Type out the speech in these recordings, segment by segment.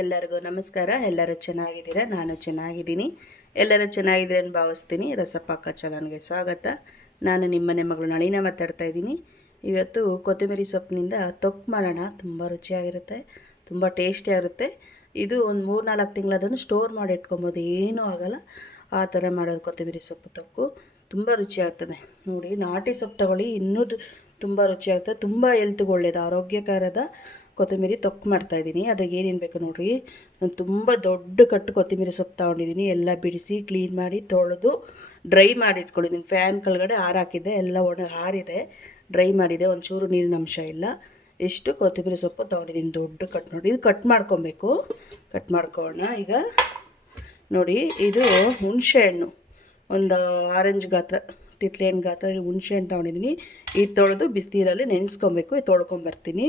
ಎಲ್ಲರಿಗೂ ನಮಸ್ಕಾರ. ಎಲ್ಲರೂ ಚೆನ್ನಾಗಿದ್ದೀರಾ? ನಾನು ಚೆನ್ನಾಗಿದ್ದೀನಿ. ಎಲ್ಲರೂ ಚೆನ್ನಾಗಿದ್ದೀರ ಅಂತ ಭಾವಿಸ್ತೀನಿ. ರಸಪಾಕ ಚಾನಲ್ಗೆ ಸ್ವಾಗತ. ನಾನು ನಿಮ್ಮನೆ ಮಗಳು ನಳಿನ ಮಾತಾಡ್ತಾ ಇದ್ದೀನಿ. ಇವತ್ತು ಕೊತ್ತಂಬರಿ ಸೊಪ್ಪಿನಿಂದ ತೊಕ್ಕು ಮಾಡೋಣ. ತುಂಬ ರುಚಿಯಾಗಿರುತ್ತೆ, ತುಂಬ ಟೇಸ್ಟಿಯಾಗಿರುತ್ತೆ. ಇದು ಒಂದು 3-4 ತಿಂಗಳದನ್ನು ಸ್ಟೋರ್ ಮಾಡಿ ಇಟ್ಕೊಬೋದು, ಏನೂ ಆಗೋಲ್ಲ. ಆ ಥರ ಮಾಡೋದು ಕೊತ್ತಂಬರಿ ಸೊಪ್ಪು ತೊಕ್ಕು ತುಂಬ ರುಚಿಯಾಗ್ತದೆ. ನೋಡಿ, ನಾಟಿ ಸೊಪ್ಪು ತಗೊಳ್ಳಿ, ಇನ್ನೂ ತುಂಬ ರುಚಿಯಾಗ್ತದೆ. ತುಂಬ ಹೆಲ್ತ್ಗೆ ಒಳ್ಳೆಯದು, ಆರೋಗ್ಯಕರದ ಕೊತ್ತಂಬರಿ ತೊಕ್ಕು ಮಾಡ್ತಾಯಿದ್ದೀನಿ. ಅದ್ರಾಗೆ ಏನೇನು ಬೇಕು ನೋಡಿರಿ. ನಾನು ತುಂಬ ದೊಡ್ಡ ಕಟ್ಟು ಕೊತ್ತಂಬರಿ ಸೊಪ್ಪು ತೊಗೊಂಡಿದ್ದೀನಿ. ಎಲ್ಲ ಬಿಡಿಸಿ ಕ್ಲೀನ್ ಮಾಡಿ ತೊಳೆದು ಡ್ರೈ ಮಾಡಿ ಇಟ್ಕೊಂಡಿದ್ದೀನಿ. ಫ್ಯಾನ್ ಕೆಳಗಡೆ ಹಾಕಿದ್ದೆ, ಎಲ್ಲ ಒಣ ಹಾರಿದೆ, ಡ್ರೈ ಮಾಡಿದೆ, ಒಂಚೂರು ನೀರಿನ ಅಂಶ ಇಲ್ಲ. ಎಷ್ಟು ಕೊತ್ತಂಬರಿ ಸೊಪ್ಪು ತೊಗೊಂಡಿದ್ದೀನಿ, ದೊಡ್ಡ ಕಟ್. ನೋಡಿ, ಇದು ಕಟ್ ಮಾಡ್ಕೊಬೇಕು. ಕಟ್ ಮಾಡ್ಕೊಳ್ಳೋಣ. ಈಗ ನೋಡಿ, ಇದು ಹುಣಸೆ ಹಣ್ಣು, ಒಂದು ಆರೆಂಜ್ ಗಾತ್ರ, ತಿತ್ಲೆ ಹಣ್ಣು ಗಾತ್ರ ಹುಣಸೆ ಹಣ್ಣು ತೊಗೊಂಡಿದ್ದೀನಿ. ಇದು ತೊಳೆದು ಬಿಸಿನೀರಲ್ಲಿ ನೆನೆಸ್ಕೊಬೇಕು. ಇದು ತೊಳ್ಕೊಂಬರ್ತೀನಿ.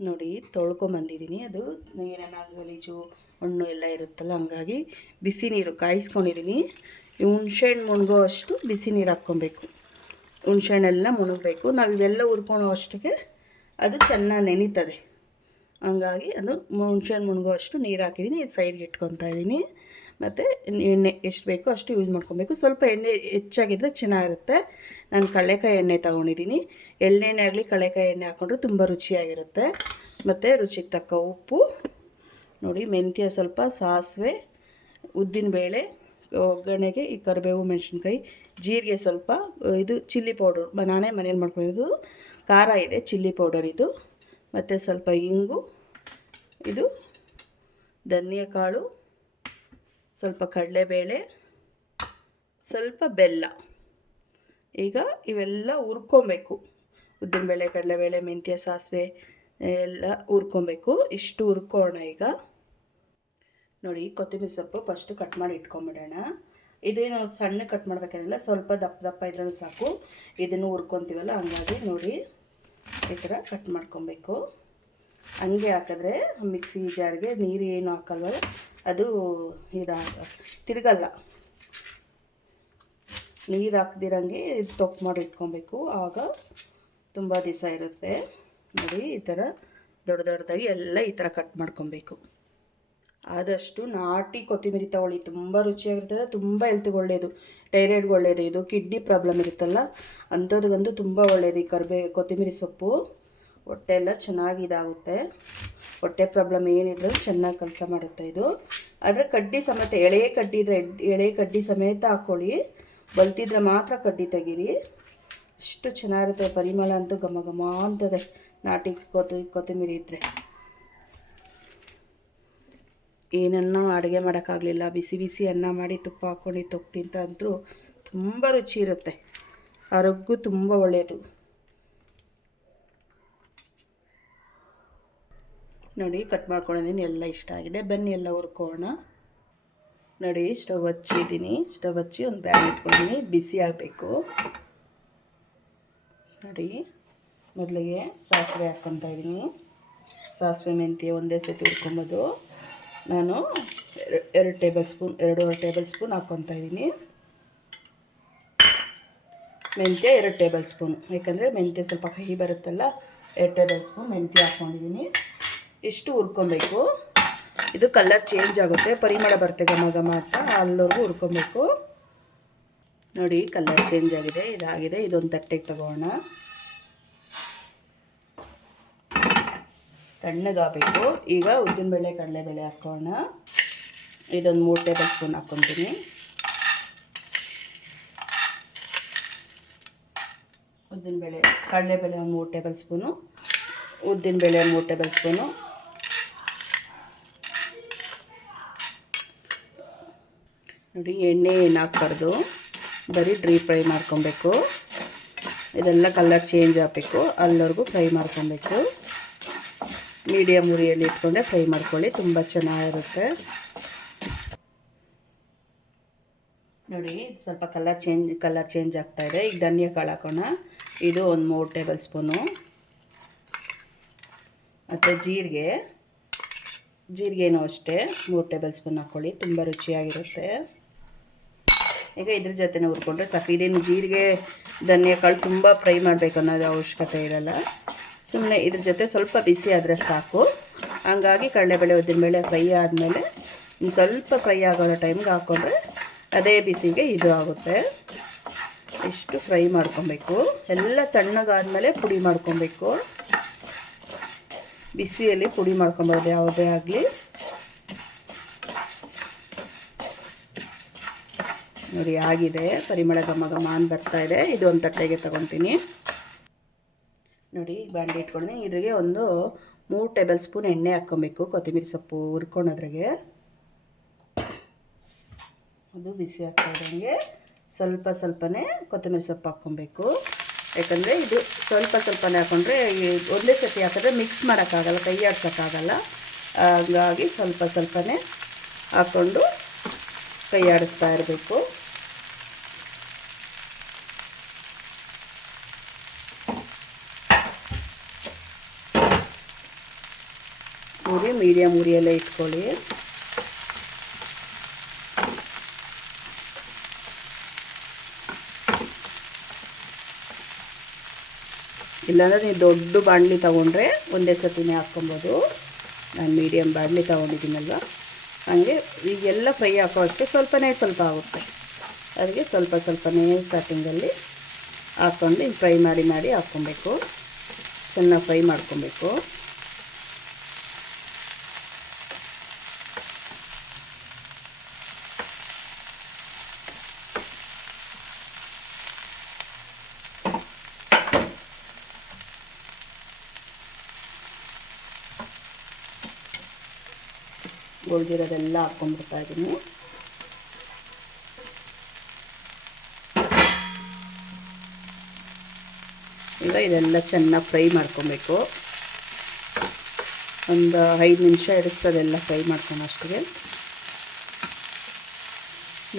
ನೋಡಿ, ತೊಳ್ಕೊಂಬಂದಿದ್ದೀನಿ. ಅದು ನೀರನ್ನು ಗಲೀಜು ಹಣ್ಣು ಎಲ್ಲ ಇರುತ್ತಲ್ಲ, ಹಂಗಾಗಿ ಬಿಸಿ ನೀರು ಕಾಯಿಸ್ಕೊಂಡಿದ್ದೀನಿ. ಈ ಹುಣ್ಸೆಹಣ್ಣು ಮುಳುಗೋ ಅಷ್ಟು ಬಿಸಿ ನೀರು ಹಾಕ್ಕೊಬೇಕು. ಹುಣ್ಸೆಹಣ್ಣೆಲ್ಲ ಮುಳುಗಬೇಕು. ನಾವು ಇವೆಲ್ಲ ಹುರ್ಕೊಳ್ಳೋ ಅಷ್ಟಕ್ಕೆ ಅದು ಚೆನ್ನಾಗಿ ನೆನೀತದೆ. ಹಂಗಾಗಿ ಅದು ಹುಣ್ಸೆಹಣ್ಣು ಮುಳುಗೋ ಅಷ್ಟು ನೀರು ಹಾಕಿದ್ದೀನಿ. ಇದು ಸೈಡ್ಗೆ ಇಟ್ಕೊತಾ ಇದ್ದೀನಿ. ಮತ್ತು ಎಣ್ಣೆ ಎಷ್ಟು ಬೇಕೋ ಅಷ್ಟು ಯೂಸ್ ಮಾಡ್ಕೊಬೇಕು. ಸ್ವಲ್ಪ ಎಣ್ಣೆ ಹೆಚ್ಚಾಗಿದ್ದರೆ ಚೆನ್ನಾಗಿರುತ್ತೆ. ನಾನು ಕಡಲೆಕಾಯಿ ಎಣ್ಣೆ ತೊಗೊಂಡಿದ್ದೀನಿ. ಎಳ್ಳೆಣ್ಣೆ ಆಗಲಿ ಕಡಲೆಕಾಯಿ ಎಣ್ಣೆ ಹಾಕ್ಕೊಂಡ್ರೆ ತುಂಬ ರುಚಿಯಾಗಿರುತ್ತೆ. ಮತ್ತು ರುಚಿಗೆ ತಕ್ಕ ಉಪ್ಪು, ನೋಡಿ, ಮೆಂತ್ಯ ಸ್ವಲ್ಪ, ಸಾಸಿವೆ, ಉದ್ದಿನಬೇಳೆ, ಒಗ್ಗರಣೆಗೆ ಈ ಕರಿಬೇವು, ಮೆಣಸಿನ್ಕಾಯಿ, ಜೀರಿಗೆ ಸ್ವಲ್ಪ, ಇದು ಚಿಲ್ಲಿ ಪೌಡರ್ ನಾನೇ ಮನೇಲಿ ಮಾಡ್ಕೊಳ್ಳೋದು, ಖಾರ ಇದೆ, ಚಿಲ್ಲಿ ಪೌಡರ್ ಇದು, ಮತ್ತು ಸ್ವಲ್ಪ ಇಂಗು, ಇದು ಧನಿಯಾ ಕಾಳು, ಸ್ವಲ್ಪ ಕಡಲೆಬೇಳೆ, ಸ್ವಲ್ಪ ಬೆಲ್ಲ. ಈಗ ಇವೆಲ್ಲ ಹುರ್ಕೊಬೇಕು. ಉದ್ದಿನಬೇಳೆ, ಕಡಲೆಬೇಳೆ, ಮೆಂತ್ಯ, ಸಾಸಿವೆ ಎಲ್ಲ ಹುರ್ಕೊಬೇಕು. ಇಷ್ಟು ಹುರ್ಕೊಳ್ಳೋಣ. ಈಗ ನೋಡಿ, ಕೊತ್ತಂಬರಿ ಸೊಪ್ಪು ಫಸ್ಟು ಕಟ್ ಮಾಡಿ ಇಟ್ಕೊಂಬಿಡೋಣ. ಇದೇನು ಸಣ್ಣ ಕಟ್ ಮಾಡಬೇಕಂದಿಲ್ಲ, ಸ್ವಲ್ಪ ದಪ್ಪ ದಪ್ಪ ಇದ್ರೂ ಸಾಕು. ಇದನ್ನು ಹುರ್ಕೊತೀವಲ್ಲ, ಹಂಗಾಗಿ ನೋಡಿ ಈ ಥರ ಕಟ್ ಮಾಡ್ಕೊಬೇಕು. ಹಂಗೆ ಹಾಕಿದ್ರೆ ಮಿಕ್ಸಿ ಜಾರ್ಗೆ ನೀರು ಏನು ಹಾಕಲ್ವಲ್ಲ, ಅದು ತಿರುಗಲ್ಲ. ನೀರು ಹಾಕ್ದಿರಂಗೆ ತೊಕ್ಕು ಮಾಡಿ ಇಟ್ಕೊಬೇಕು, ಆಗ ತುಂಬ ದಿವಸ ಇರುತ್ತೆ. ನೋಡಿ, ಈ ಥರ ದೊಡ್ಡ ದೊಡ್ಡದಾಗಿ ಎಲ್ಲ ಈ ಥರ ಕಟ್ ಮಾಡ್ಕೊಬೇಕು. ಆದಷ್ಟು ನಾಟಿ ಕೊತ್ತಂಬರಿ ತಗೊಳ್ಳಿ, ತುಂಬ ರುಚಿಯಾಗಿರ್ತದೆ, ತುಂಬ ಹೆಲ್ತ್ಗೆ ಒಳ್ಳೆಯದು, ಥೈರಾಯ್ಡ್ಗೆ ಒಳ್ಳೆಯದು. ಇದು ಕಿಡ್ನಿ ಪ್ರಾಬ್ಲಮ್ ಇರುತ್ತಲ್ಲ ಅಂಥದ್ದಂತೂ ತುಂಬ ಒಳ್ಳೆಯದು. ಈ ಕೊತ್ತಂಬರಿ ಸೊಪ್ಪು ಹೊಟ್ಟೆ ಎಲ್ಲ ಚೆನ್ನಾಗಿ ಇದಾಗುತ್ತೆ. ಹೊಟ್ಟೆ ಪ್ರಾಬ್ಲಮ್ ಏನಿದ್ರು ಚೆನ್ನಾಗಿ ಕೆಲಸ ಮಾಡುತ್ತೆ ಇದು. ಆದರೆ ಕಡ್ಡಿ ಸಮೇತ, ಎಳೆ ಕಡ್ಡಿ ಇದ್ದರೆ ಎಳೆ ಕಡ್ಡಿ ಸಮೇತ ಹಾಕ್ಕೊಳ್ಳಿ. ಬಲ್ತಿದ್ರೆ ಮಾತ್ರ ಕಡ್ಡಿ ತೆಗೀರಿ. ಅಷ್ಟು ಚೆನ್ನಾಗಿರುತ್ತೆ. ಪರಿಮಳ ಅಂತೂ ಘಮ ಘಮ ಅಂತದೆ ನಾಟಿ ಕೊತ್ತಂಬರಿ ಇದ್ದರೆ. ಏನನ್ನ ಅಡುಗೆ ಮಾಡೋಕ್ಕಾಗಲಿಲ್ಲ, ಬಿಸಿ ಬಿಸಿ ಅನ್ನ ಮಾಡಿ ತುಪ್ಪ ಹಾಕ್ಕೊಂಡು ತೊಕ್ಕು ತಿಂತ ಅಂತೂ ತುಂಬ ರುಚಿ ಇರುತ್ತೆ. ಆರೋಗ್ಯಕ್ಕೂ ತುಂಬ ಒಳ್ಳೆಯದು. ನೋಡಿ, ಕಟ್ ಮಾಡ್ಕೊಂಡಿದ್ದೀನಿ, ಎಲ್ಲ ಇಷ್ಟ ಆಗಿದೆ. ಬನ್ನಿ ಎಲ್ಲ ಹುರ್ಕೋಣ. ನೋಡಿ, ಸ್ಟವ್ ಹಚ್ಚಿದ್ದೀನಿ. ಸ್ಟವ್ ಹಚ್ಚಿ ಒಂದು ಬ್ಯಾನ್ ಇಟ್ಕೊಂಡಿದ್ದೀನಿ, ಬಿಸಿ ಆಗಬೇಕು. ನೋಡಿ, ಮೊದಲಿಗೆ ಸಾಸಿವೆ ಹಾಕ್ಕೊತಾ ಇದ್ದೀನಿ. ಸಾಸಿವೆ ಮೆಂತ್ಯ ಒಂದೇ ಸತಿ ಹುರ್ಕೊಬೋದು. ನಾನು 2.5 ಟೇಬಲ್ ಸ್ಪೂನ್ ಹಾಕ್ಕೊತಾ ಇದ್ದೀನಿ. ಮೆಂತ್ಯ 2 ಟೇಬಲ್ ಸ್ಪೂನ್, ಯಾಕಂದರೆ ಮೆಂತ್ಯ ಸ್ವಲ್ಪ ಕಹಿ ಬರುತ್ತಲ್ಲ, 2 ಟೇಬಲ್ ಸ್ಪೂನ್ ಮೆಂತ್ಯ ಹಾಕ್ಕೊಂಡಿದ್ದೀನಿ. ಇಷ್ಟು ಹುರ್ಕೊಬೇಕು. ಇದು ಕಲರ್ ಚೇಂಜ್ ಆಗುತ್ತೆ, ಪರಿಮಳ ಬರುತ್ತೆ ಘಮ ಘಮ ಅಂತ, ಅಲ್ಲಿವರೆಗೂ ಹುರ್ಕೊಬೇಕು. ನೋಡಿ, ಕಲರ್ ಚೇಂಜ್ ಆಗಿದೆ, ಇದಾಗಿದೆ. ಇದೊಂದು ತಟ್ಟೆಗೆ ತಗೋಣ. ತಣ್ಣಗಾಗಬೇಕು. ಈಗ ಉದ್ದಿನಬೇಳೆ, ಕಡಲೆಬೇಳೆ ಹಾಕೋಣ. ಇದೊಂದು 3 ಟೇಬಲ್ ಸ್ಪೂನ್ ಹಾಕ್ಕೊತೀನಿ. ಉದ್ದಿನಬೇಳೆ, ಕಡಲೆಬೇಳೆ ಒಂದು 3 ಟೇಬಲ್ ಸ್ಪೂನು, ಉದ್ದಿನಬೇಳೆ 3 ಟೇಬಲ್ ಸ್ಪೂನು. ನೋಡಿ, ಎಣ್ಣೆ ಏನು ಹಾಕ್ಬಾರ್ದು, ಬರೀ ಡ್ರೀ ಫ್ರೈ ಮಾಡ್ಕೊಬೇಕು. ಇದೆಲ್ಲ ಕಲರ್ ಚೇಂಜ್ ಆಗಬೇಕು, ಅಲ್ಲಿವರೆಗೂ ಫ್ರೈ ಮಾಡ್ಕೊಬೇಕು. ಮೀಡಿಯಮ್ ಉರಿಯಲ್ಲಿ ಇಟ್ಕೊಂಡೆ ಫ್ರೈ ಮಾಡ್ಕೊಳ್ಳಿ, ತುಂಬ ಚೆನ್ನಾಗಿರುತ್ತೆ. ನೋಡಿ, ಸ್ವಲ್ಪ ಕಲರ್ ಚೇಂಜ್ ಆಗ್ತಾಯಿದೆ. ಈಗ ಧನಿಯಾ ಕಾಳು ಹಾಕೋಣ. ಇದು ಒಂದು 3 ಟೇಬಲ್ ಸ್ಪೂನು. ಮತ್ತು ಜೀರಿಗೆನೂ ಅಷ್ಟೇ 3 ಟೇಬಲ್ ಸ್ಪೂನ್ ಹಾಕ್ಕೊಳ್ಳಿ, ತುಂಬ ರುಚಿಯಾಗಿರುತ್ತೆ. ಈಗ ಇದ್ರ ಜೊತೆನೇ ಹುರ್ಕೊಂಡ್ರೆ ಸಾಕು. ಇದೇನು ಜೀರಿಗೆ ಧನಿಯಾ ಕಾಳು ತುಂಬ ಫ್ರೈ ಮಾಡಬೇಕು ಅನ್ನೋದು ಅವಶ್ಯಕತೆ ಇರಲ್ಲ. ಸುಮ್ಮನೆ ಇದ್ರ ಜೊತೆ ಸ್ವಲ್ಪ ಬಿಸಿ ಆದರೆ ಸಾಕು. ಹಂಗಾಗಿ ಕಡಲೆಬೇಳೆ ಉದ್ದಿನಬೇಳೆ ಫ್ರೈ ಆದಮೇಲೆ ಸ್ವಲ್ಪ ಫ್ರೈ ಆಗೋ ಟೈಮ್ಗೆ ಹಾಕ್ಕೊಂಡ್ರೆ ಅದೇ ಬಿಸಿಗೆ ಇದು ಆಗುತ್ತೆ. ಇಷ್ಟು ಫ್ರೈ ಮಾಡ್ಕೊಬೇಕು. ಎಲ್ಲ ತಣ್ಣಗಾದ್ಮೇಲೆ ಪುಡಿ ಮಾಡ್ಕೊಬೇಕು. ಬಿಸಿಯಲ್ಲಿ ಪುಡಿ ಮಾಡ್ಕೊಬೋದು ಯಾವುದೇ ಆಗಲಿ. ನೋಡಿ ಆಗಿದೆ, ಪರಿಮಳ ಘಮ ಘಮ ಅಂತ ಬರ್ತಾ ಇದೆ. ಇದು ಒಂದು ತಟ್ಟೆಗೆ ತಗೊತೀನಿ. ನೋಡಿ ಬಾಂಡೆ ಇಟ್ಕೊಂಡಿದ್ದೀನಿ. ಇದ್ರಿಗೆ ಒಂದು 3 ಟೇಬಲ್ ಸ್ಪೂನ್ ಎಣ್ಣೆ ಹಾಕ್ಕೊಬೇಕು. ಕೊತ್ತಂಬರಿ ಸೊಪ್ಪು ಹುರ್ಕೊಳೋದ್ರಿಗೆ ಅದು ಬಿಸಿ ಆಗ್ತಾಯಿದ್ದಂಗೆ ಸ್ವಲ್ಪನೇ ಕೊತ್ತಂಬರಿ ಸೊಪ್ಪು ಹಾಕ್ಕೊಬೇಕು. ಯಾಕಂದರೆ ಇದು ಸ್ವಲ್ಪನೇ ಹಾಕ್ಕೊಂಡ್ರೆ ಒಂದೇ ಸತಿ ಹಾಕಿದ್ರೆ ಮಿಕ್ಸ್ ಮಾಡೋಕ್ಕಾಗಲ್ಲ, ಕೈ ಆಡ್ಸೋಕ್ಕಾಗಲ್ಲ. ಹಾಗಾಗಿ ಸ್ವಲ್ಪನೇ ಹಾಕ್ಕೊಂಡು ಕೈ ಆಡಿಸ್ತಾ ಇರಬೇಕು. ಮೀಡಿಯಮ್ ಉರಿಯಲ್ಲೇ ಇಟ್ಕೊಳ್ಳಿ. ಇಲ್ಲಾಂದರೆ ನೀವು ದೊಡ್ಡ ಬಾಣಲಿ ತೊಗೊಂಡ್ರೆ ಒಂದೇ ಸತಿನೇ ಹಾಕ್ಕೊಬೋದು. ನಾನು ಮೀಡಿಯಮ್ ಬಾಣಲಿ ತೊಗೊಂಡಿದ್ದೀನಲ್ವ, ಹಾಗೆ ಈಗೆಲ್ಲ ಫ್ರೈ ಹಾಕೋ ಅಷ್ಟೇ ಸ್ವಲ್ಪ ಆಗುತ್ತೆ. ಅದಕ್ಕೆ ಸ್ವಲ್ಪನೇ ಸ್ಟಾರ್ಟಿಂಗಲ್ಲಿ ಹಾಕ್ಕೊಂಡು ಫ್ರೈ ಮಾಡಿ ಹಾಕ್ಕೊಬೇಕು. ಚೆನ್ನಾಗಿ ಫ್ರೈ ಮಾಡ್ಕೊಬೇಕು. ಉಳಿದಿರೋದೆಲ್ಲ ಹಾಕ್ಕೊಂಡ್ಬಿಡ್ತಾ ಇದ್ದೀನಿ. ಈಗ ಇದೆಲ್ಲ ಚೆನ್ನಾಗಿ ಫ್ರೈ ಮಾಡ್ಕೊಬೇಕು. ಒಂದು 5 ನಿಮಿಷ ಇಡಿಸ್ತದೆಲ್ಲ ಫ್ರೈ ಮಾಡ್ಕೊಂಡು ಅಷ್ಟಿಗೆ.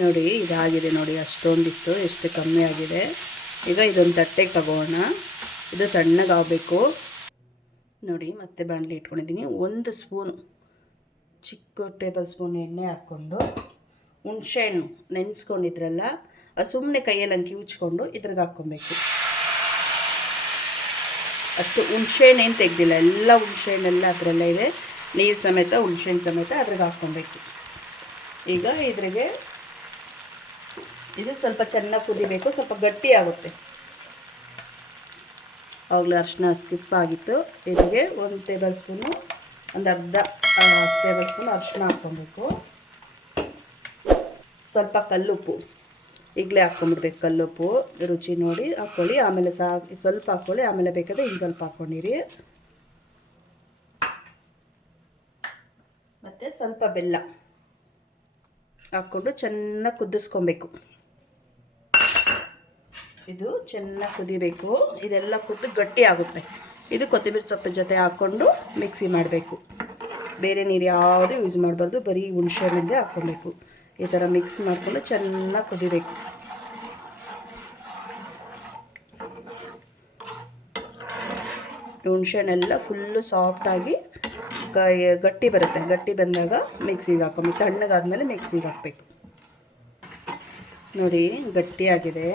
ನೋಡಿ ಇದಾಗಿದೆ, ನೋಡಿ ಅಷ್ಟೊಂದಿತ್ತು, ಎಷ್ಟು ಕಮ್ಮಿ ಆಗಿದೆ. ಈಗ ಇದೊಂದು ತಟ್ಟೆಗೆ ತಗೋಣ. ಇದು ತಣ್ಣಗಾಗಬೇಕು. ನೋಡಿ ಮತ್ತೆ ಬಾಣಲಿ ಇಟ್ಕೊಂಡಿದ್ದೀನಿ. 1 ಸ್ಪೂನು ಚಿಕ್ಕ ಟೇಬಲ್ ಸ್ಪೂನ್ ಎಣ್ಣೆ ಹಾಕ್ಕೊಂಡು ಹುಣಸೆಹಣ್ಣು ನೆನೆಸ್ಕೊಂಡಿದ್ರಲ್ಲ ಅದು ಸುಮ್ಮನೆ ಕೈಯಲ್ಲಿ ಹಂಗೆ ಕಿವುಚ್ಕೊಂಡು ಇದ್ರಿಗೆ ಹಾಕ್ಕೊಬೇಕು. ಅಷ್ಟು ಹುಣಸೆಹಣ್ಣು ಏನು ತೆಗೆದಿಲ್ಲ, ಎಲ್ಲ ಹುಣಸೆಹಣ್ಣೆಲ್ಲ ಅದರಲ್ಲೇ ಇದೆ, ನೀರು ಸಮೇತ ಹುಣಸೆಹಣ್ಣು ಸಮೇತ ಅದ್ರಿಗೆ ಹಾಕ್ಕೊಬೇಕು. ಈಗ ಇದ್ರಿಗೆ ಇದು ಸ್ವಲ್ಪ ಚೆನ್ನಾಗಿ ಕುದಿಬೇಕು, ಸ್ವಲ್ಪ ಗಟ್ಟಿ ಆಗುತ್ತೆ. ಆವಾಗಲೇ ಅರಿಶಿನ ಸ್ಕಿಪ್ ಆಗಿತ್ತು. ಇದಕ್ಕೆ 1 ಟೇಬಲ್ ಸ್ಪೂನು, ಒಂದು ಅರ್ಧ ಟೇಬಲ್ ಸ್ಪೂನ್ ಅರಿಶಿನ ಹಾಕ್ಕೊಬೇಕು. ಸ್ವಲ್ಪ ಕಲ್ಲುಪ್ಪು ಈಗಲೇ ಹಾಕ್ಕೊಂಬಿಡ್ಬೇಕು. ಕಲ್ಲುಪ್ಪು ರುಚಿ ನೋಡಿ ಹಾಕ್ಕೊಳ್ಳಿ. ಆಮೇಲೆ ಸ್ವಲ್ಪ ಹಾಕ್ಕೊಳ್ಳಿ, ಆಮೇಲೆ ಬೇಕಾದರೆ ಇನ್ನು ಸ್ವಲ್ಪ ಹಾಕ್ಕೊಂಡಿರಿ. ಮತ್ತು ಸ್ವಲ್ಪ ಬೆಲ್ಲ ಹಾಕ್ಕೊಂಡು ಚೆನ್ನಾಗಿ ಕುದಿಸ್ಕೊಬೇಕು. ಇದು ಚೆನ್ನಾಗಿ ಕುದಿಬೇಕು. ಇದೆಲ್ಲ ಕುದ್ದು ಗಟ್ಟಿ ಆಗುತ್ತೆ. ಇದು ಕೊತ್ತಂಬರಿ ಸೊಪ್ಪಿನ ಜೊತೆ ಹಾಕ್ಕೊಂಡು ಮಿಕ್ಸಿ ಮಾಡಬೇಕು. ಬೇರೆ ನೀರು ಯಾವುದು ಯೂಸ್ ಮಾಡಬಾರ್ದು, ಬರೀ ಹುಣಸೆಹಣ್ಣಿಂದೇ ಹಾಕ್ಕೊಬೇಕು. ಈ ಥರ ಮಿಕ್ಸ್ ಮಾಡಿಕೊಂಡು ಚೆನ್ನಾಗಿ ಕುದಿಬೇಕು. ಹುಣಸೆಹಣ್ಣೆಲ್ಲ ಫುಲ್ಲು ಸಾಫ್ಟಾಗಿ ಗಟ್ಟಿ ಬರುತ್ತೆ. ಗಟ್ಟಿ ಬಂದಾಗ ಮಿಕ್ಸಿಗೆ ಹಾಕ್ಕೊಬೇಕು. ತಣ್ಣಗಾದ್ಮೇಲೆ ಮಿಕ್ಸಿಗೆ ಹಾಕಬೇಕು. ನೋಡಿ ಗಟ್ಟಿಯಾಗಿದೆ,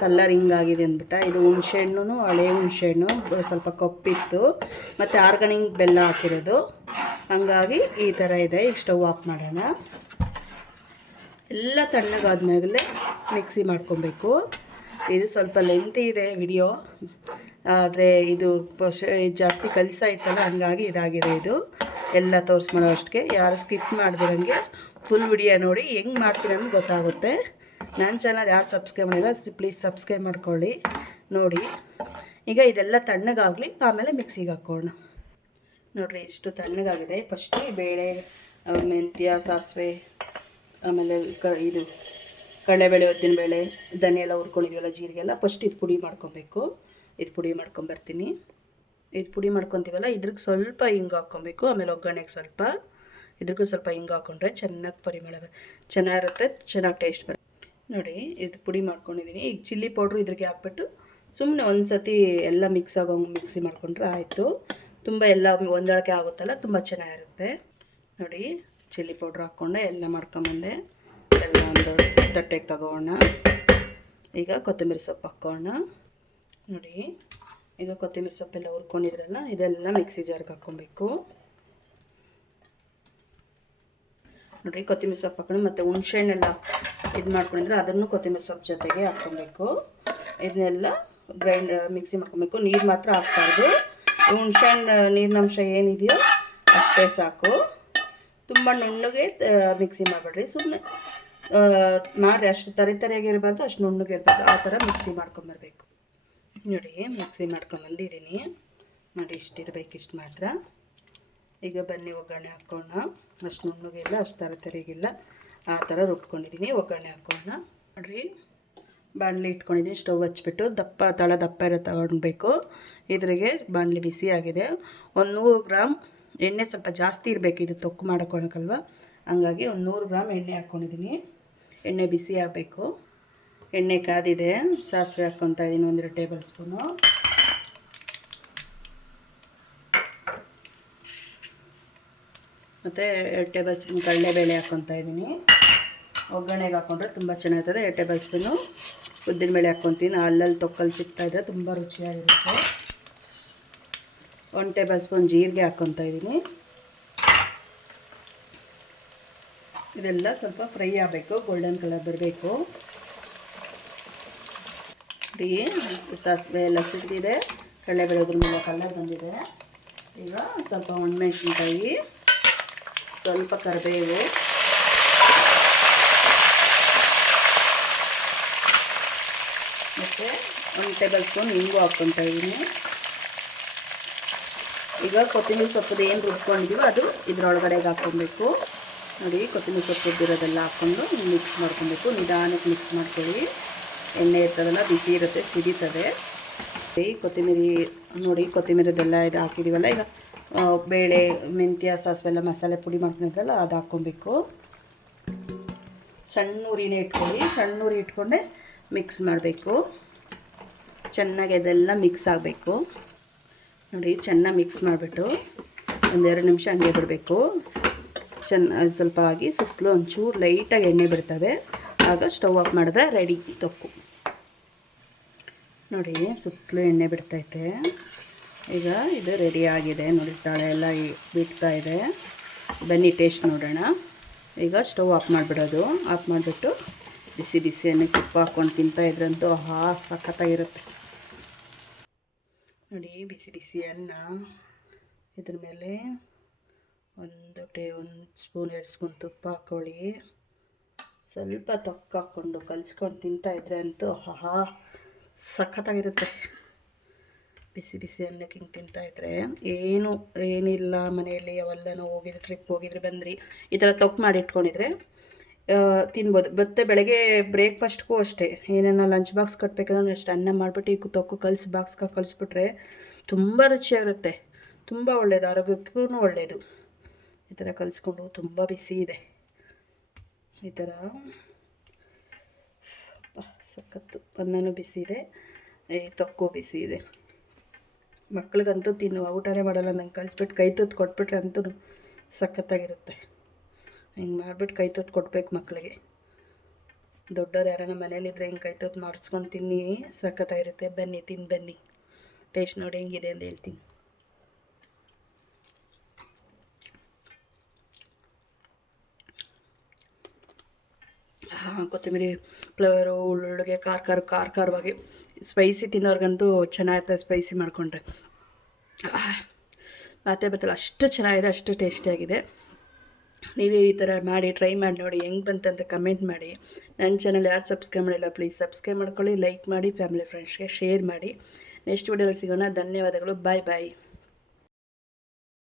ಕಲ್ಲರ್ ಹಿಂಗಾಗಿದೆ ಅಂದ್ಬಿಟ್ಟು. ಇದು ಹುಣಸೆಹಣ್ಣು ಹಳೆ ಹುಣಸೆಹಣ್ಣು, ಸ್ವಲ್ಪ ಕಪ್ಪಿತ್ತು, ಮತ್ತು ಆರ್ಗಾನಿಕ್ ಬೆಲ್ಲ ಹಾಕಿರೋದು, ಹಂಗಾಗಿ ಈ ಥರ ಇದೆ. ಈಗ ಸ್ಟವ್ ಆಫ್ ಮಾಡೋಣ. ಎಲ್ಲ ತಣ್ಣಗಾದ್ಮೇಲೆ ಮಿಕ್ಸಿ ಮಾಡ್ಕೊಬೇಕು. ಇದು ಸ್ವಲ್ಪ ಲೆಂತಿ ಇದೆ ವಿಡಿಯೋ, ಆದರೆ ಇದು ಜಾಸ್ತಿ ಕಲಸ ಇತ್ತಲ್ಲ, ಹಂಗಾಗಿ ಇದಾಗಿದೆ. ಇದು ಎಲ್ಲ ತೋರಿಸ್ಮಾಡೋ ಅಷ್ಟಕ್ಕೆ ಯಾರು ಸ್ಕಿಪ್ ಮಾಡ್ದಿರಂಗೆ ಫುಲ್ ವಿಡಿಯೋ ನೋಡಿ ಹೆಂಗೆ ಮಾಡ್ತೀನಿ ಅಂತ ಗೊತ್ತಾಗುತ್ತೆ. ನನ್ನ ಚಾನಲ್ ಯಾರು ಸಬ್ಸ್ಕ್ರೈಬ್ ಮಾಡಿಲ್ಲ ಪ್ಲೀಸ್ ಸಬ್ಸ್ಕ್ರೈಬ್ ಮಾಡ್ಕೊಳ್ಳಿ. ನೋಡಿ ಈಗ ಇದೆಲ್ಲ ತಣ್ಣಗಾಗಲಿ, ಆಮೇಲೆ ಮಿಕ್ಸಿಗೆ ಹಾಕೋಣ. ನೋಡಿರಿ ಇಷ್ಟು ತಣ್ಣಗಾಗಿದೆ. ಫಸ್ಟು ಬೇಳೆ, ಮೆಂತ್ಯ, ಸಾಸಿವೆ, ಆಮೇಲೆ ಇದು ಕಡಲೆಬೇಳೆ, ಉದ್ದಿನಬೇಳೆ, ಧನಿಯಾ ಎಲ್ಲ ಹುರ್ಕೊಂಡಿದ್ದೀವಲ್ಲ, ಜೀರಿಗೆ ಎಲ್ಲ ಫಸ್ಟ್ ಇದು ಪುಡಿ ಮಾಡ್ಕೊಬೇಕು. ಇದು ಪುಡಿ ಮಾಡ್ಕೊಂಬರ್ತೀನಿ. ಇದು ಪುಡಿ ಮಾಡ್ಕೊತೀವಲ್ಲ, ಇದ್ರಿಗೆ ಸ್ವಲ್ಪ ಹಿಂಗೆ ಹಾಕ್ಕೊಬೇಕು. ಆಮೇಲೆ ಒಗ್ಗರಣೆಗೆ ಸ್ವಲ್ಪ ಇದ್ರಿಗೂ ಸ್ವಲ್ಪ ಹಿಂಗೆ ಹಾಕ್ಕೊಂಡ್ರೆ ಚೆನ್ನಾಗಿ ಪರಿಮಳ ಚೆನ್ನಾಗಿರುತ್ತೆ, ಚೆನ್ನಾಗಿ ಟೇಸ್ಟ್ ಬರುತ್ತೆ. ನೋಡಿ ಇದು ಪುಡಿ ಮಾಡ್ಕೊಂಡಿದ್ದೀನಿ. ಈಗ ಚಿಲ್ಲಿ ಪೌಡ್ರು ಇದ್ರಿಗೆ ಹಾಕ್ಬಿಟ್ಟು ಸುಮ್ಮನೆ ಒಂದು ಸತಿ ಎಲ್ಲ ಮಿಕ್ಸ್ ಆಗೋಂಗೆ ಮಿಕ್ಸಿ ಮಾಡ್ಕೊಂಡ್ರೆ ಆಯಿತು. ತುಂಬ ಎಲ್ಲ ಹೊಂದಾಣಿಕೆ ಆಗುತ್ತಲ್ಲ, ತುಂಬ ಚೆನ್ನಾಗಿರುತ್ತೆ. ನೋಡಿ ಚಿಲ್ಲಿ ಪೌಡ್ರ್ ಹಾಕ್ಕೊಂಡೆ ಎಲ್ಲ ಮಾಡ್ಕೊಂಬಂದೆ. ಎಲ್ಲ ಒಂದು ತಟ್ಟೆಗೆ ತಗೋಣ. ಈಗ ಕೊತ್ತಂಬರಿ ಸೊಪ್ಪು ಹಾಕ್ಕೋಣ. ನೋಡಿ ಈಗ ಕೊತ್ತಂಬರಿ ಸೊಪ್ಪೆಲ್ಲ ಹುರ್ಕೊಂಡಿದ್ರಲ್ಲ, ಇದೆಲ್ಲ ಮಿಕ್ಸಿ ಜಾರ್ಗೆ ಹಾಕ್ಕೊಬೇಕು. ನೋಡಿರಿ ಕೊತ್ತಂಬರಿ ಸೊಪ್ಪು ಹಾಕೊಂಡು ಮತ್ತು ಹುಣಸೆಹಣ್ಣೆಲ್ಲ ಇದು ಮಾಡ್ಕೊಂಡಿದ್ರೆ ಅದನ್ನು ಕೊತ್ತಂಬರಿ ಸೊಪ್ಪು ಜೊತೆಗೆ ಹಾಕ್ಕೊಬೇಕು. ಇದನ್ನೆಲ್ಲ ಮಿಕ್ಸಿ ಮಾಡ್ಕೊಬೇಕು. ನೀರು ಮಾತ್ರ ಹಾಕ್ಬಾರ್ದು. ಹುಣಸೆಹಣ್ಣು ನೀರಿನಂಶ ಏನಿದೆಯೋ ಅಷ್ಟೇ ಸಾಕು. ತುಂಬ ನುಣ್ಣಗೆ ಮಿಕ್ಸಿ ಮಾಡಬೇಡ್ರಿ. ಸುಮ್ಮನೆ ಮಾಡಿ ಅಷ್ಟು ತರಿಯಾಗಿರಬಾರ್ದು, ಅಷ್ಟು ನುಣ್ಣಗೆ ಇರಬಾರ್ದು. ಆ ಥರ ಮಿಕ್ಸಿ ಮಾಡ್ಕೊಂಬರ್ಬೇಕು. ನೋಡಿ ಮಿಕ್ಸಿ ಮಾಡ್ಕೊಂಬಂದಿದ್ದೀನಿ. ನೋಡಿ ಇಷ್ಟಿರಬೇಕು, ಇಷ್ಟು ಮಾತ್ರ. ಈಗ ಬನ್ನಿ ಒಗ್ಗರಣೆ ಹಾಕೋಣ. ಅಷ್ಟು ನುಣ್ಣಗಿಲ್ಲ, ಅಷ್ಟು ತರಿಯಾಗಿಲ್ಲ, ಆ ಥರ ರುಬ್ಕೊಂಡಿದ್ದೀನಿ. ಒಗ್ಗರಣೆ ಹಾಕೋಣ. ನೋಡಿರಿ ಬಾಣಲಿ ಇಟ್ಕೊಂಡಿದ್ದೀನಿ. ಸ್ಟವ್ ಹಚ್ಬಿಟ್ಟು ತಳ ದಪ್ಪ ಇರೋ ತಗೊಳ್ಬೇಕು. ಇದ್ರಿಗೆ ಬಾಣಲಿ ಬಿಸಿ ಆಗಿದೆ. 100 ಗ್ರಾಮ್ ಎಣ್ಣೆ, ಸ್ವಲ್ಪ ಜಾಸ್ತಿ ಇರಬೇಕು, ಇದು ತೊಕ್ಕು ಮಾಡ್ಕೊಳಕಲ್ವ, ಹಂಗಾಗಿ 100 ಗ್ರಾಮ್ ಎಣ್ಣೆ ಹಾಕ್ಕೊಂಡಿದ್ದೀನಿ. ಎಣ್ಣೆ ಬಿಸಿ ಆಗಬೇಕು. ಎಣ್ಣೆ ಕಾದಿದೆ. ಸಾಸಿವೆ ಹಾಕ್ಕೊತಾ ಇದ್ದೀನಿ 1-2 ಟೇಬಲ್ ಸ್ಪೂನು. ಮತ್ತು 2 ಟೇಬಲ್ ಸ್ಪೂನ್ ಕಡಲೆಬೇಳೆ ಹಾಕ್ಕೊತಾ ಇದ್ದೀನಿ. ಒಗ್ಗರಣೆಗೆ ಹಾಕ್ಕೊಂಡ್ರೆ ತುಂಬ ಚೆನ್ನಾಗಿರ್ತದೆ. 2 ಟೇಬಲ್ ಸ್ಪೂನು ಉದ್ದಿನಬೇಳೆ ಹಾಕ್ಕೊತೀನಿ. ಅಲ್ಲಲ್ಲಿ ತೊಕ್ಕಲ್ಲಿ ಸಿಗ್ತಾಯಿದ್ರೆ ತುಂಬ ರುಚಿಯಾಗಿರುತ್ತೆ. 1 ಟೇಬಲ್ ಸ್ಪೂನ್ ಜೀರಿಗೆ ಹಾಕ್ಕೊತಾ ಇದ್ದೀನಿ. ಇದೆಲ್ಲ ಸ್ವಲ್ಪ ಫ್ರೈ ಆಗಬೇಕು, ಗೋಲ್ಡನ್ ಕಲರ್ ಬರಬೇಕು. ಸಾಸಿವೆ ಎಲ್ಲ ಸಿಕ್ಕಿದೆ, ಕಡಲೆಬೇಳೆ ಅದ್ರ ಮೇಲೆ ಕಲರ್ ಬಂದಿದೆ. ಈಗ ಸ್ವಲ್ಪ ಒಣಮೆಣಸಿನ್ಕಾಯಿ, ಸ್ವಲ್ಪ ಕರಿಬೇವು, ಮತ್ತು 1 ಟೇಬಲ್ ಸ್ಪೂನ್ ಹಿಂಗು ಹಾಕ್ಕೊತಾ ಇದ್ದೀನಿ. ಈಗ ಕೊತ್ತಂಬರಿ ಸೊಪ್ಪು ಏನು ರುಬ್ಕೊಂಡಿದ್ದೀವೋ ಅದು ಇದರೊಳಗಡೆಗೆ ಹಾಕ್ಕೊಬೇಕು. ನೋಡಿ ಕೊತ್ತಂಬರಿ ಸೊಪ್ಪು ರುಬ್ಬಿರೋದೆಲ್ಲ ಹಾಕ್ಕೊಂಡು ಮಿಕ್ಸ್ ಮಾಡ್ಕೊಬೇಕು. ನಿಧಾನಕ್ಕೆ ಮಿಕ್ಸ್ ಮಾಡ್ಕೊಳ್ಳಿ. ಎಣ್ಣೆ ಇರ್ತದಲ್ಲ, ಬಿಸಿ ಇರುತ್ತೆ, ಸಿಡಿತದೆ. ಕೊತ್ತಂಬರಿ ನೋಡಿ, ಕೊತ್ತಂಬರಿದೆಲ್ಲ ಇದು ಹಾಕಿದ್ದೀವಲ್ಲ. ಈಗ ಬೇಳೆ, ಮೆಂತ್ಯ, ಸಾಸಿವೆ ಎಲ್ಲ ಮಸಾಲೆ ಪುಡಿ ಮಾಡ್ಕೊಂಡಿದ್ರಲ್ಲ ಅದು ಹಾಕ್ಕೊಬೇಕು. ಸಣ್ಣ ಉರಿನೇ ಇಟ್ಕೊಳ್ಳಿ. ಸಣ್ಣ ಉರಿ ಇಟ್ಕೊಂಡೆ ಮಿಕ್ಸ್ ಮಾಡಬೇಕು. ಚೆನ್ನಾಗಿ ಅದೆಲ್ಲ ಮಿಕ್ಸ್ ಆಗಬೇಕು. ನೋಡಿ ಚೆನ್ನಾಗಿ ಮಿಕ್ಸ್ ಮಾಡಿಬಿಟ್ಟು 1-2 ನಿಮಿಷ ಹಂಗೆ ಬಿಡಬೇಕು. ಸ್ವಲ್ಪ ಆಗಿ ಸುತ್ತಲೂ ಒಂಚೂರು ಲೈಟಾಗಿ ಎಣ್ಣೆ ಬಿಡ್ತವೆ. ಆಗ ಸ್ಟವ್ ಆಫ್ ಮಾಡಿದ್ರೆ ರೆಡಿ ತೊಕ್ಕು. ನೋಡಿ ಸುತ್ತಲೂ ಎಣ್ಣೆ ಬಿಡ್ತೈತೆ. ಈಗ ಇದು ರೆಡಿ ಆಗಿದೆ. ನೋಡಿ ತಾಳೆ ಎಲ್ಲ ಬಿಡ್ತಾ ಇದೆ. ಬನ್ನಿ ಟೇಸ್ಟ್ ನೋಡೋಣ. ಈಗ ಸ್ಟವ್ ಆಫ್ ಮಾಡಿಬಿಡೋದು. ಆಫ್ ಮಾಡಿಬಿಟ್ಟು ಬಿಸಿ ಬಿಸಿ ಅನ್ನಕ್ಕೆ ತುಪ್ಪ ಹಾಕ್ಕೊಂಡು ತಿಂತಾಯಿದ್ರಂತೂ ಸಖತ್ತಾಗಿರುತ್ತೆ. ನೋಡಿ ಬಿಸಿ ಬಿಸಿ ಅನ್ನ, ಇದ್ರ ಮೇಲೆ 1 ಸ್ಪೂನ್ 2 ಸ್ಪೂನ್ ತುಪ್ಪ ಹಾಕ್ಕೊಳ್ಳಿ. ಸ್ವಲ್ಪ ತೊಕ್ಕ ಹಾಕ್ಕೊಂಡು ಕಲಿಸ್ಕೊಂಡು ತಿಂತಾಯಿದ್ರೆ ಅಂತೂ ಸಖತ್ತಾಗಿರುತ್ತೆ. ಬಿಸಿ ಬಿಸಿ ಅನ್ನಕ್ಕೆ ಹಿಂಗೆ ತಿಂತಾಯಿದ್ರೆ ಏನಿಲ್ಲ ಮನೆಯಲ್ಲಿ ಅವೆಲ್ಲನೂ ಹೋಗಿದ್ರೆ, ಟ್ರಿಪ್ ಹೋಗಿದ್ರೆ ಬಂದ್ರಿ, ಈ ಥರ ತೊಕ್ಕು ಮಾಡಿ ಇಟ್ಕೊಂಡಿದ್ರೆ ತಿನ್ಬೋದು. ಮತ್ತು ಬೆಳಗ್ಗೆ ಬ್ರೇಕ್ಫಾಸ್ಟ್ಗೂ ಅಷ್ಟೇ, ಏನೇನೋ ಲಂಚ್ ಬಾಕ್ಸ್ ಕಟ್ಟಬೇಕಂದ್ರೆ ಅಷ್ಟು ಅನ್ನ ಮಾಡಿಬಿಟ್ಟು ಈ ತೊಕ್ಕು ಬಾಕ್ಸ್ಗೆ ಕಳಿಸ್ಬಿಟ್ರೆ ತುಂಬ ರುಚಿಯಾಗಿರುತ್ತೆ. ತುಂಬ ಒಳ್ಳೆಯದು, ಆರೋಗ್ಯಕ್ಕೂ ಒಳ್ಳೆಯದು. ಈ ಥರ ಕಲಿಸ್ಕೊಂಡು ತುಂಬ ಬಿಸಿ ಇದೆ. ಈ ಥರ ಸಖತ್ತು. ಅನ್ನನೂ ಬಿಸಿ ಇದೆ, ಈ ತೊಕ್ಕು ಬಿಸಿ ಇದೆ. ಮಕ್ಳಿಗಂತೂ ಊಟನೇ ಮಾಡಲ್ಲ. ನಂಗೆ ಕಲಿಸ್ಬಿಟ್ಟು ಕೈ ತುತ್ತು ಕೊಟ್ಬಿಟ್ರೆ ಅಂತೂ ಸಖತ್ತಾಗಿರುತ್ತೆ. ಹಿಂಗೆ ಮಾಡಿಬಿಟ್ಟು ಕೈ ತುತ್ತು ಕೊಡ್ಬೇಕು ಮಕ್ಕಳಿಗೆ. ದೊಡ್ಡವ್ರು ಯಾರನ್ನ ಮನೇಲಿದ್ರೆ ಹಿಂಗೆ ಕೈ ತುತ್ತು ಮಾಡಿಸ್ಕೊಂಡು ತಿನ್ನಿ, ಸಖತ್ತಾಗಿರುತ್ತೆ. ಬನ್ನಿ ಬನ್ನಿ, ಟೇಸ್ಟ್ ನೋಡಿ ಹೆಂಗಿದೆ ಅಂತ ಹೇಳ್ತೀನಿ. ಕೊತ್ತಂಬರಿ ಫ್ಲೇವರು, ಉಳ್ಳುಳ್ಳಿಗೆ ಖಾರವಾಗಿ ಸ್ಪೈಸಿ ತಿನ್ನೋರ್ಗಂತೂ ಚೆನ್ನಾಗಿರ್ತದೆ. ಸ್ಪೈಸಿ ಮಾಡಿಕೊಂಡ್ರೆ ಮಾತೇ ಬರ್ತಲ್ಲ, ಅಷ್ಟು ಚೆನ್ನಾಗಿದೆ, ಅಷ್ಟು ಟೇಸ್ಟಿಯಾಗಿದೆ. ನೀವೇ ಈ ಥರ ಮಾಡಿ ಟ್ರೈ ಮಾಡಿ ನೋಡಿ, ಹೆಂಗೆ ಬಂತಂತ ಕಮೆಂಟ್ ಮಾಡಿ. ನನ್ನ ಚಾನಲ್ ಯಾರು ಸಬ್ಸ್ಕ್ರೈಬ್ ಮಾಡಿಲ್ಲ ಪ್ಲೀಸ್ ಸಬ್ಸ್ಕ್ರೈಬ್ ಮಾಡ್ಕೊಳ್ಳಿ, ಲೈಕ್ ಮಾಡಿ, ಫ್ಯಾಮಿಲಿ ಫ್ರೆಂಡ್ಸ್ಗೆ ಶೇರ್ ಮಾಡಿ. ನೆಕ್ಸ್ಟ್ ವಿಡಿಯೋದಲ್ಲಿ ಸಿಗೋಣ. ಧನ್ಯವಾದಗಳು. ಬಾಯ್ ಬಾಯ್.